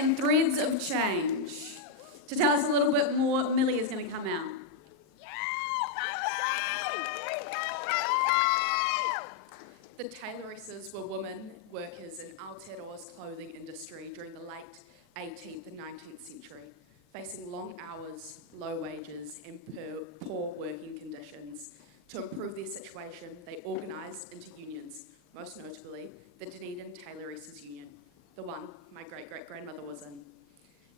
and threads of change. To tell us a little bit more, Millie is going to come out. The Tayloresses were women workers in Aotearoa's clothing industry during the late 18th and 19th century, facing long hours, low wages and poor working conditions. To improve their situation, they organised into unions, most notably the Dunedin Tayloresses Union, the one my great-great-grandmother was in.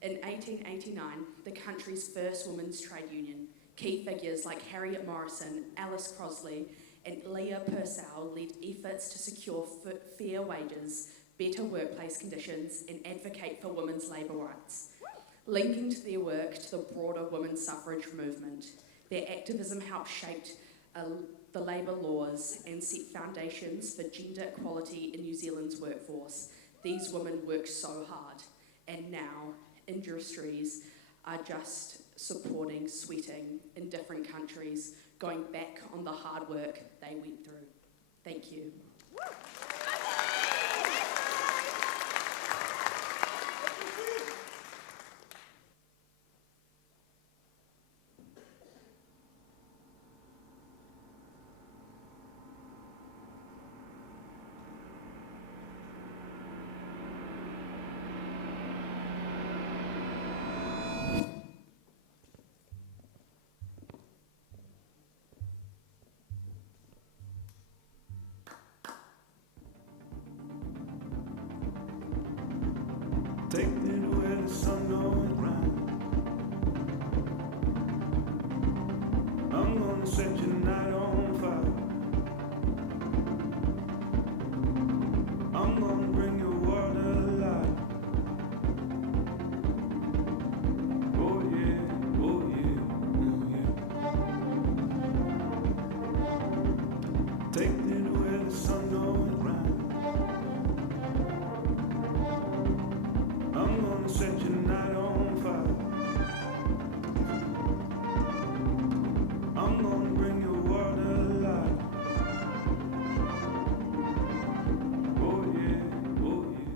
In 1889, the country's first women's trade union, key figures like Harriet Morrison, Alice Crosley, and Leah Purcell led efforts to secure fair wages, better workplace conditions, and advocate for women's labour rights. Linking to their work to the broader women's suffrage movement, their activism helped shape the labour laws and set foundations for gender equality in New Zealand's workforce. These women worked so hard, and now industries are just supporting sweating in different countries, going back on the hard work they went through. Thank you. Take me to where the sun don't grind. I'm gonna set your night on fire. I'm gonna bring your water alive. Oh yeah, oh yeah, oh yeah. Take me to where the sun don't grind. I'm gonna set your night on fire. I'm gonna bring your water alive. Oh yeah, oh yeah.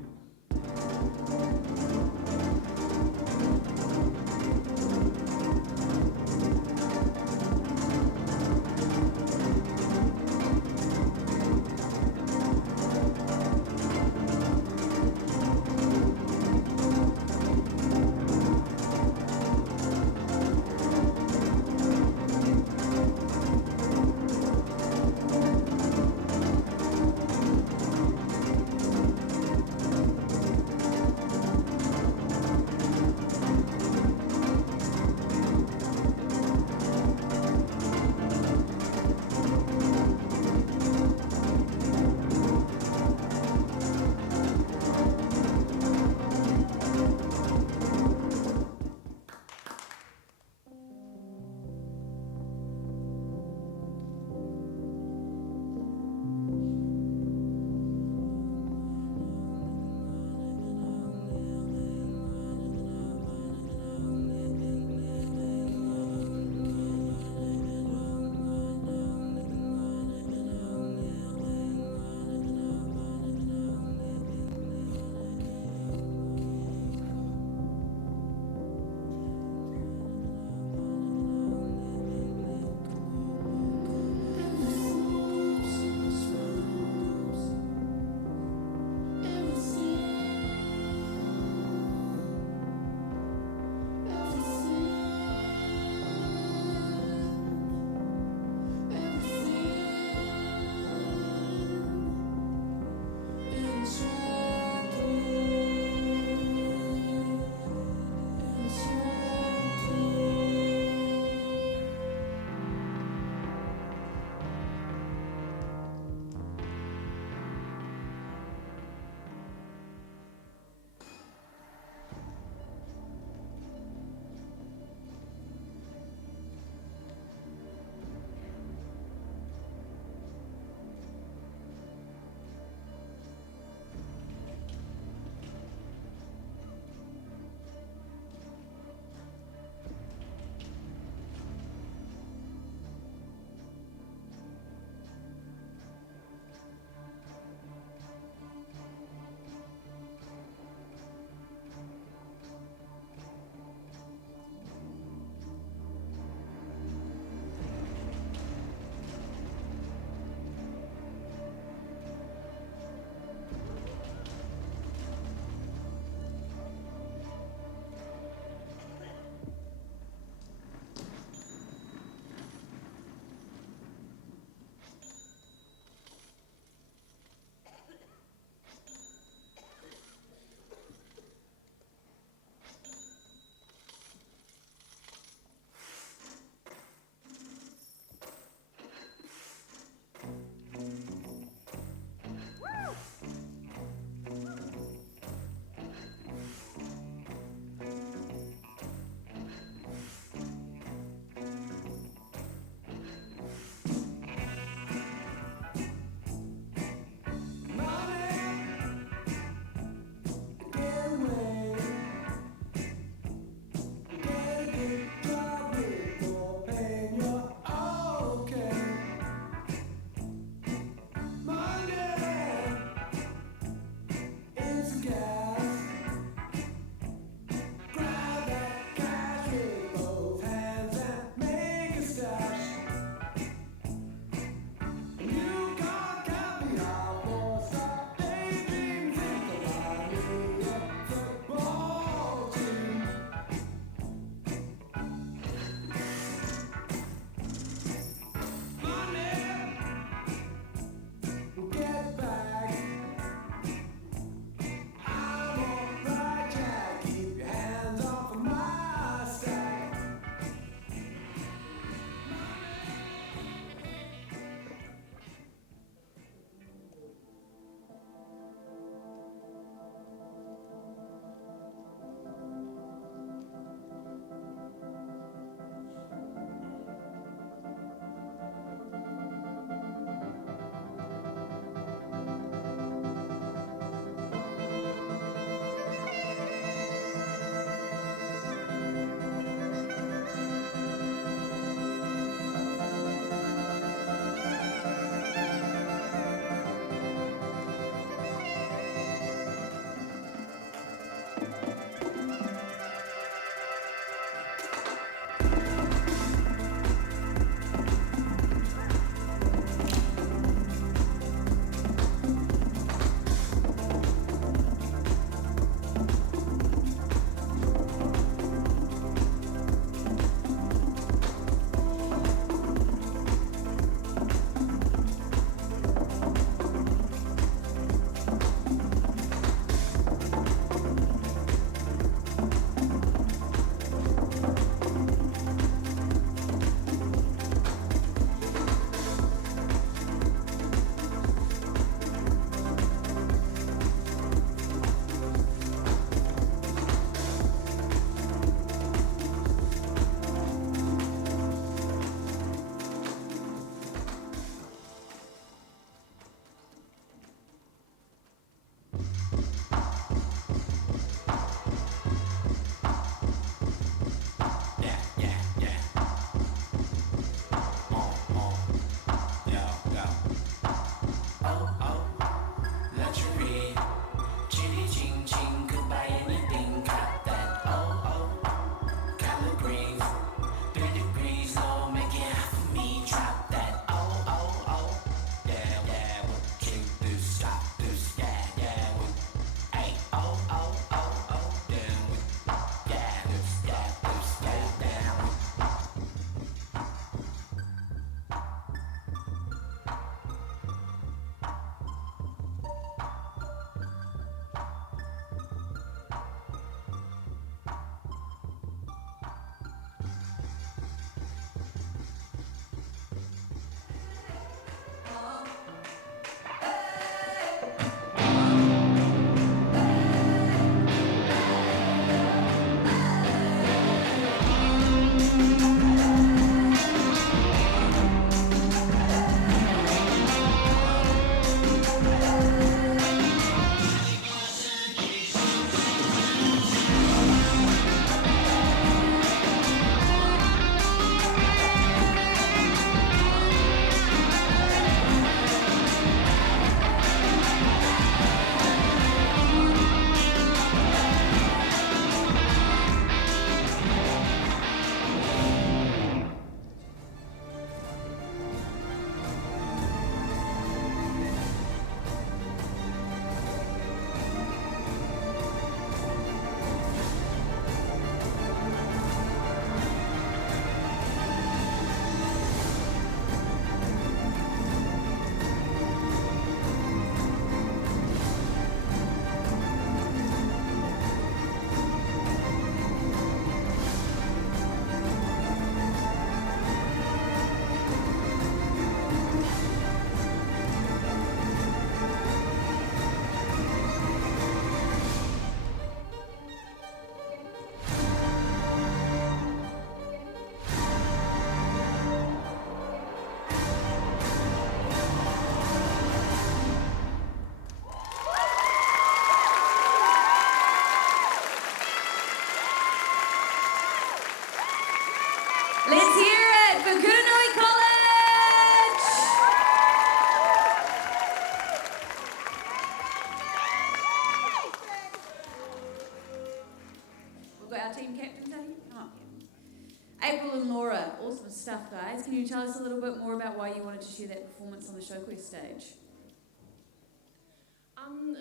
say? Come up here. April and Laura, awesome stuff, guys. Can you tell us a little bit more about why you wanted to share that performance on the Showquest stage?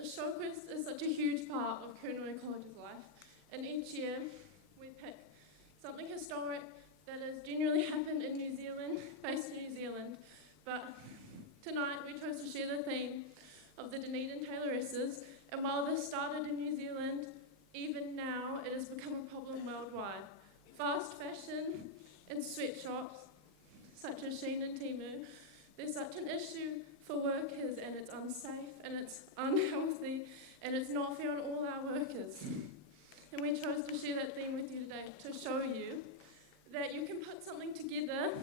Showquest is such a huge part of KURANUI College's life, and each year we pick something historic that has genuinely happened in New Zealand, based in New Zealand. But tonight we chose to share the theme of the Dunedin Tayloresses, and while this started in New Zealand, even now it has become a problem worldwide. Fast fashion and sweatshops, such as Shein and Temu, there's such an issue for workers, and it's unsafe and it's unhealthy and it's not fair on all our workers. And we chose to share that theme with you today to show you that you can put something together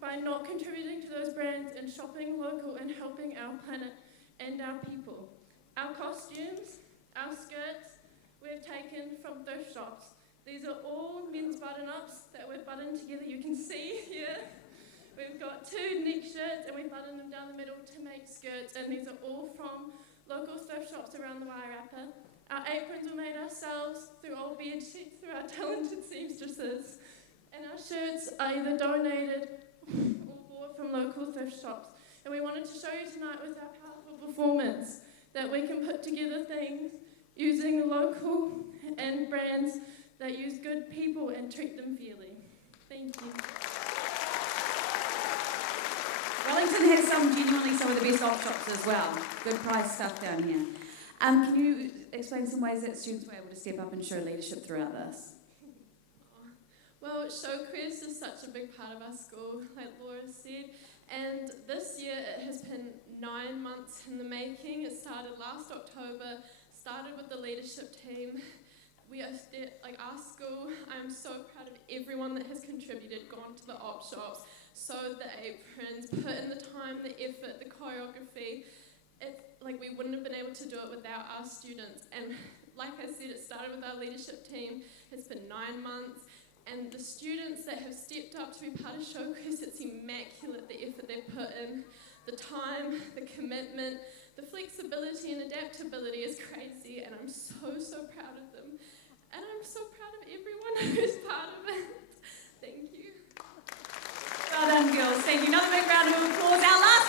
by not contributing to those brands and shopping local and helping our planet and our people. Our costumes, our skirts, we've taken from thrift shops. These are all men's button-ups that we've buttoned together. You can see here. We've got 2 neck shirts and we button them down the middle to make skirts, and these are all from local thrift shops around the Wairarapa. Our aprons were made ourselves through old bed sheets through our talented seamstresses, and our shirts are either donated or bought from local thrift shops. And we wanted to show you tonight with our powerful performance that we can put together things using local and brands that use good people and treat them fairly. Thank you. Wellington has genuinely some of the best op shops as well. Good price stuff down here. Can you explain some ways that students were able to step up and show leadership throughout this? Well, Showquest is such a big part of our school, like Laura said, and this year it has been 9 months in the making. It started last October, started with the leadership team. We are, like our school, I'm so proud of everyone that has contributed, gone to the op shops, sewed the aprons, put in the time, the effort, the choreography. It's like we wouldn't have been able to do it without our students. And like I said, it started with our leadership team. It's been 9 months. And the students that have stepped up to be part of Showquest, it's immaculate, the effort they put in, the time, the commitment, the flexibility and adaptability is crazy, and I'm so, so proud of them. And I'm so proud of everyone who's part of it. Thank you. Well done, girls. Thank you. Another big round of applause. Our last